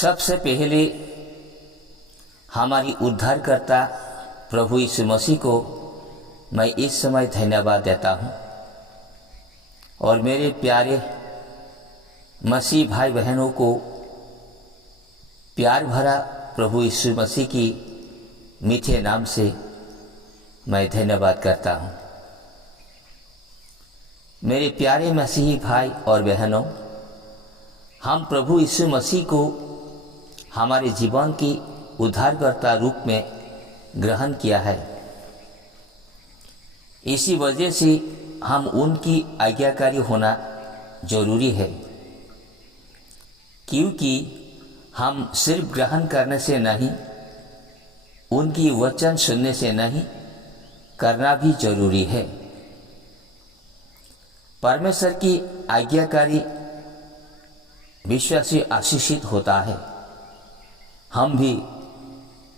सबसे पहले हमारी उद्धारकर्ता प्रभु यीशु मसीह को मैं इस समय धन्यवाद देता हूँ और मेरे प्यारे मसीह भाई बहनों को प्यार भरा प्रभु यीशु मसीह की मीठे नाम से मैं धन्यवाद करता हूँ। मेरे प्यारे मसीही भाई और बहनों, हम प्रभु यीशु मसीह को हमारे जीवन की उद्धारकर्ता रूप में ग्रहण किया है। इसी वजह से हम उनकी आज्ञाकारी होना जरूरी है, क्योंकि हम सिर्फ ग्रहण करने से नहीं, उनकी वचन सुनने से नहीं, करना भी जरूरी है। परमेश्वर की आज्ञाकारी विश्वासी आशीषित होता है, हम भी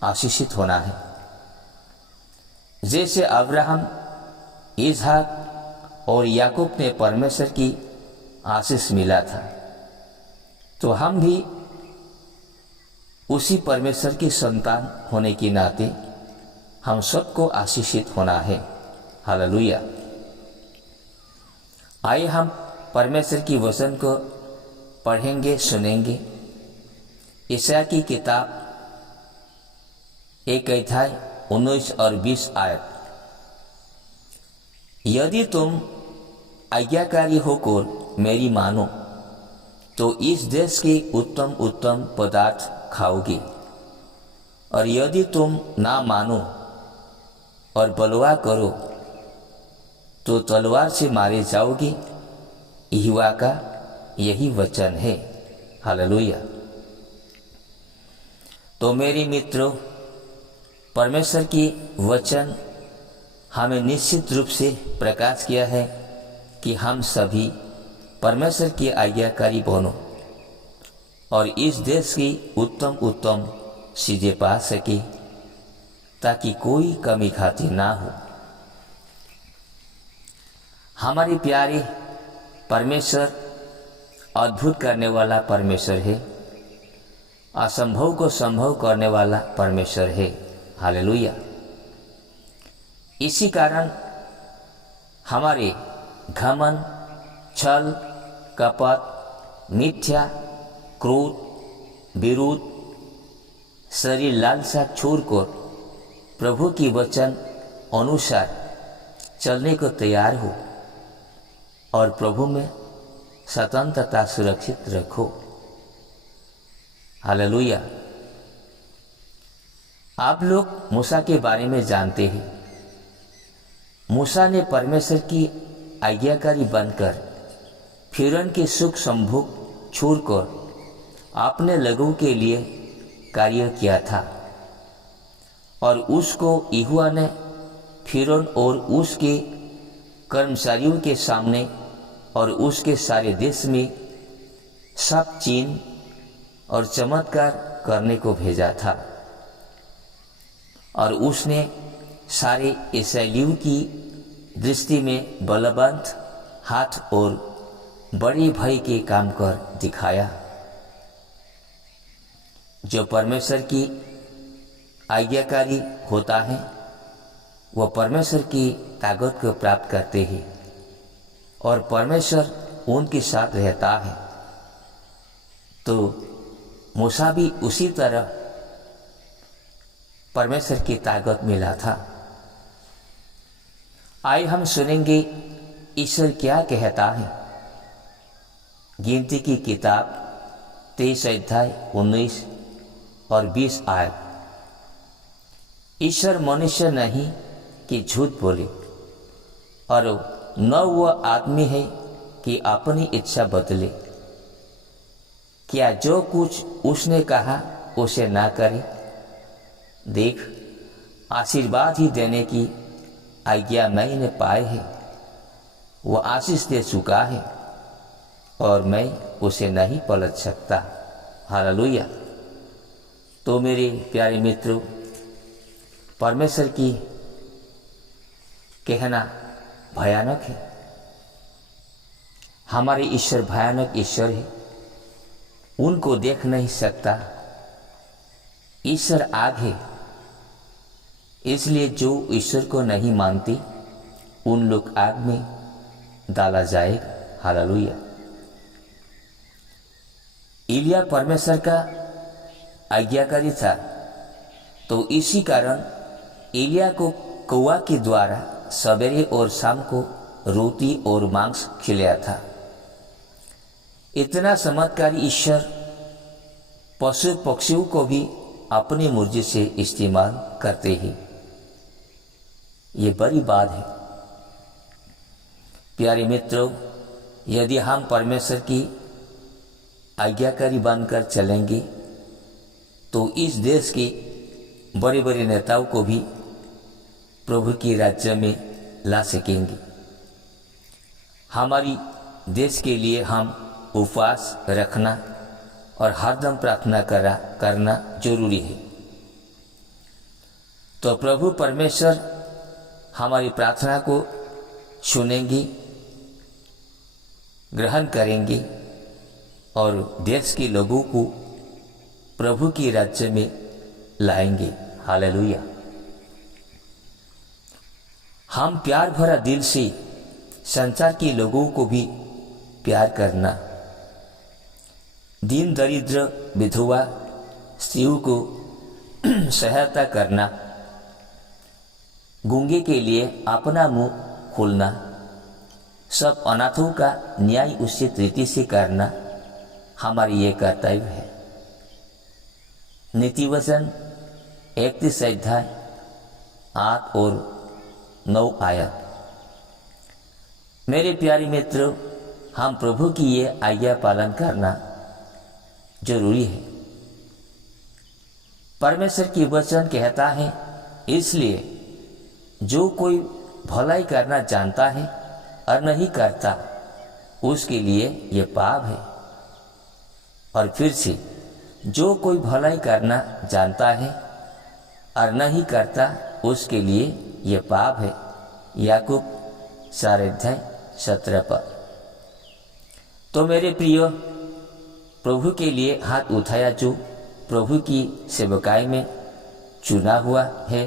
आशीषित होना है। जैसे अब्राहम, इसहाक और याकूब ने परमेश्वर की आशीष मिला था, तो हम भी उसी परमेश्वर की संतान होने के नाते हम सबको आशीषित होना है। हालेलुया। आइए हम परमेश्वर की वचन को पढ़ेंगे, सुनेंगे। यशायाह की किताब 1 अध्याय 19 और 20 आयत। यदि तुम आज्ञाकारी होकर मेरी मानो तो इस देश के उत्तम उत्तम पदार्थ खाओगे, और यदि तुम ना मानो और बलवा करो तो तलवार से मारे जाओगे। यहोवा का यही वचन है। हालेलुया। तो मेरे मित्रों, परमेश्वर की वचन हमें निश्चित रूप से प्रकाश किया है कि हम सभी परमेश्वर की आज्ञाकारी बनो और इस देश की उत्तम उत्तम चीजें पा सके, ताकि कोई कमी खाती ना हो। हमारे प्यारे परमेश्वर अद्भुत करने वाला परमेश्वर है, असंभव को संभव करने वाला परमेश्वर है। हालेलुया। इसी कारण हमारे घमंड, छल, कपट, मिथ्या, क्रोध, विरोध, शरीर लालसा छोड़कर प्रभु की वचन अनुसार चलने को तैयार हो और प्रभु में स्वतंत्रता सुरक्षित रखो। हालेलुया। आप लोग मूसा के बारे में जानते हैं। मूसा ने परमेश्वर की आज्ञाकारी बनकर फिरौन के सुख संभोग छोड़कर अपने लघु के लिए कार्य किया था, और उसको यहोवा ने फिरौन और उसके कर्मचारियों के सामने और उसके सारे देश में सब चिन्ह और चमत्कार करने को भेजा था, और उसने सारे इस्राएलियों की दृष्टि में बलवंत हाथ और बड़े भय के काम कर दिखाया। जो परमेश्वर की आज्ञाकारी होता है वह परमेश्वर की ताकत को प्राप्त करते हैं और परमेश्वर उनके साथ रहता है। तो मूसा भी उसी तरह परमेश्वर की ताकत मिला था। आइए हम सुनेंगे ईश्वर क्या कहता है। गिनती की किताब 23 अध्याय 19 और 20 आयत। ईश्वर मनुष्य नहीं कि झूठ बोले, और न वह आदमी है कि अपनी इच्छा बदले। क्या जो कुछ उसने कहा उसे ना करे? देख, आशीर्वाद ही देने की आज्ञा मैंने पाई है। वह आशीष दे चुका है और मैं उसे नहीं पलट सकता। हालेलुया। तो मेरे प्यारे मित्रों, परमेश्वर की कहना भयानक है। हमारे ईश्वर भयानक ईश्वर है। उनको देख नहीं सकता। ईश्वर आग है, इसलिए जो ईश्वर को नहीं मानती उन लोग आग में डाला जाएगा। हालेलुया। एलिया परमेश्वर का आज्ञाकारी था, तो इसी कारण एलिया को कौवा के द्वारा सवेरे और शाम को रोटी और मांस खिलाया था। इतना चमत्कारी ईश्वर पशु पक्षियों को भी अपनी मर्जी से इस्तेमाल करते हैं। ये बड़ी बात है। प्यारे मित्रों, यदि हम परमेश्वर की आज्ञाकारी बनकर चलेंगे तो इस देश के बड़े बड़े नेताओं को भी प्रभु की राज्य में ला सकेंगे। हमारी देश के लिए हम उपवास रखना और हरदम प्रार्थना करना जरूरी है। तो प्रभु परमेश्वर हमारी प्रार्थना को सुनेंगे, ग्रहण करेंगे और देश के लोगों को प्रभु की राज्य में लाएंगे। हालेलुया। हम प्यार भरा दिल से संसार के लोगों को भी प्यार करना, दीन दरिद्र विधवा स्त्रियों को सहायता करना, गूंगे के लिए अपना मुंह खोलना, सब अनाथों का न्याय उचित रीति से करना हमारी ये कर्तव्य है। नीति वचन 31 अध्याय 8 और 9 आयत। मेरे प्यारे मित्रों, हम प्रभु की ये आज्ञा पालन करना जरूरी है। परमेश्वर की वचन कहता है, इसलिए जो कोई भलाई करना जानता है और नहीं करता उसके लिए ये पाप है। और फिर से, जो कोई भलाई करना जानता है और नहीं करता उसके लिए ये पाप है। याकूब 4:17 पर। तो मेरे प्रियो, प्रभु के लिए हाथ उठाया जो प्रभु की सेवकाई में चुना हुआ है,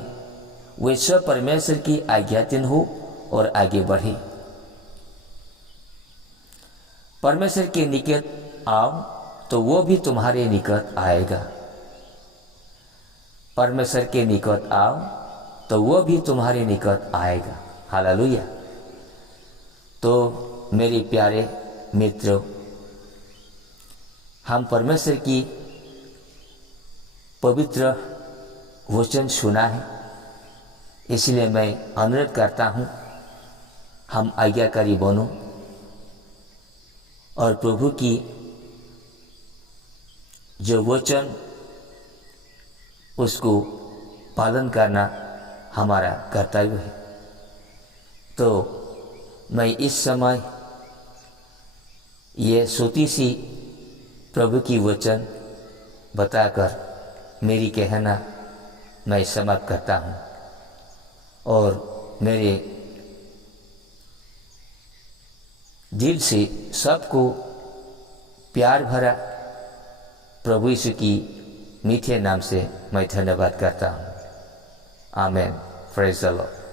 वे सब परमेश्वर की आज्ञाधीन हो और आगे बढ़े। परमेश्वर के निकट आओ तो वो भी तुम्हारे निकट आएगा। परमेश्वर के निकट आओ तो वो भी तुम्हारे निकट आएगा। हालेलुया। तो मेरे प्यारे मित्रों, हम परमेश्वर की पवित्र वचन सुना है, इसलिए मैं अनुरोध करता हूँ हम आज्ञाकारी बनो और प्रभु की जो वचन उसको पालन करना हमारा कर्तव्य है। तो मैं इस समय ये छोटी सी प्रभु की वचन बताकर मेरी कहना मैं समाप्त करता हूँ और मेरे दिल से सबको प्यार भरा प्रभु यीशु की मीठे नाम से मैं धन्यवाद करता हूँ। आमेन। Praise the Lord.